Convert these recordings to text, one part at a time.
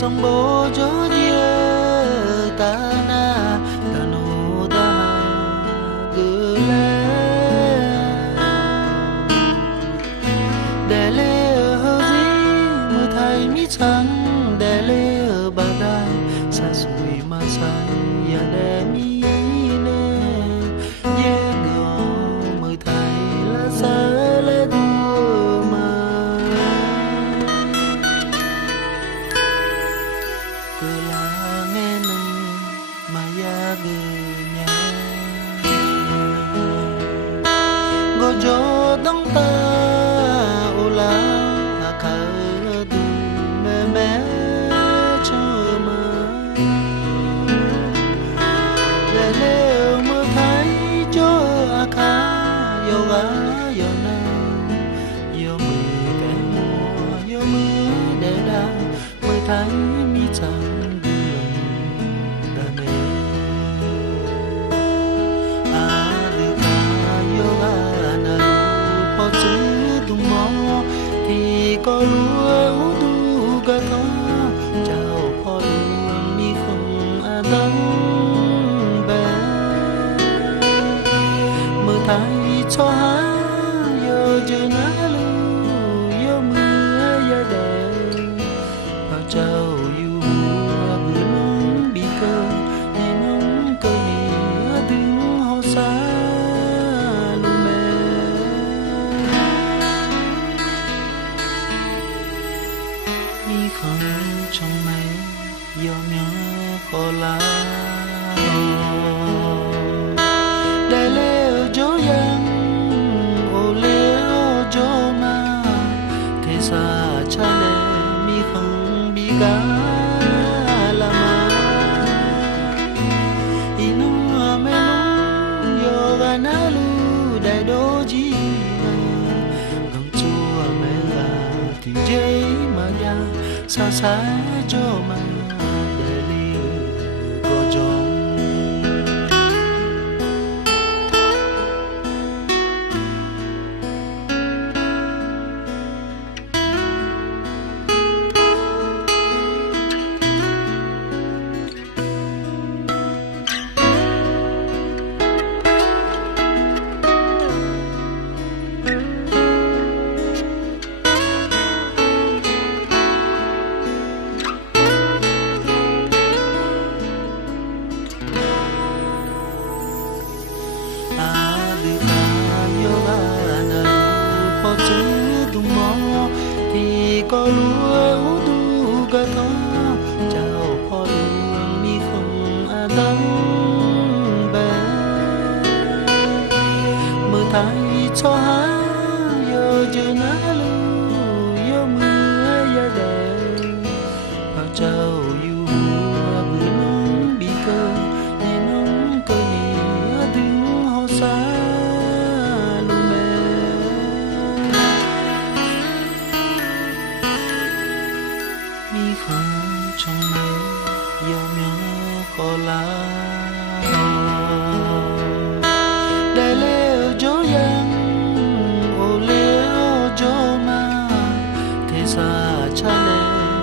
sông bố gió nhớ ta na ta nô ta cứ lẽ để lẽ ở gì mưa thay mi trắng để lẽ ở bà đai xa xôi mà say ya để mi nè ye ngõ mưa thay là xa là đua mà cứ là nghe nâng mà ya gừ nhà ngô gió đông ta ô la à khờ du mẹ mẹ cho mà để leo mưa thấy cho à khá yêu gá yêu na yêu mưa kẻ mùa yêu mưa để đa mới thấy mi chẳng đường đà mê à được ta yêu gá na lu po chữ tung mò thì có lúa tu gà thó chào po đường mi không à đắng bé mưa thay cho há yêu chưa ná lu yêu mưa ya đè bao trao yêu mưa bữa nắng bị cơ thì nắng cơ nhẹ tiếng hò xa lu mẹ mi không trong mây yêu nhớ khó lá để leo gió yang ô leo gió mà thế xa cha lệ mi không bị gá là mà inu mẹ nung yo ga na lu đại đô ji gầm chua mẹ là thì dễ mà ya xa xa cho mà để liu có gió thì có lúa tu gà thó chào po đường mi không à đắng bé mưa thay cho há yêu chưa ná lu yêu mưa ya đè bao trao yêu mưa bữa nắng bị cơ thì nắng cơ nhẹ tiếng hò xa lu mẹ mi không trong mây yêu nhớ khó lá để leo gió yang ô leo gió mà thế xa cha lệ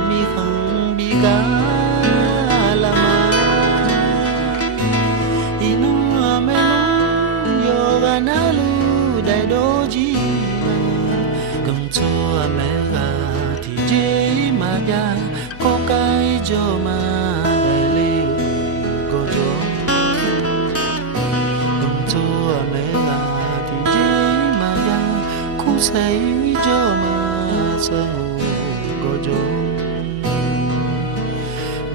mi không bị gá là mà inu mẹ nung yo ga na lu đại đô ji cầm chua mẹ gà thì dễ mà ya có cái cho mà để liu có gió cầm chua mẹ gà thì dễ mà ya cũng say cho mà sợ có gió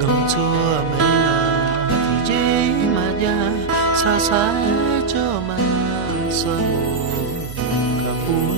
cầm chua mẹ gà thì dễ mà ya xa xa cho mà sợ cả buồn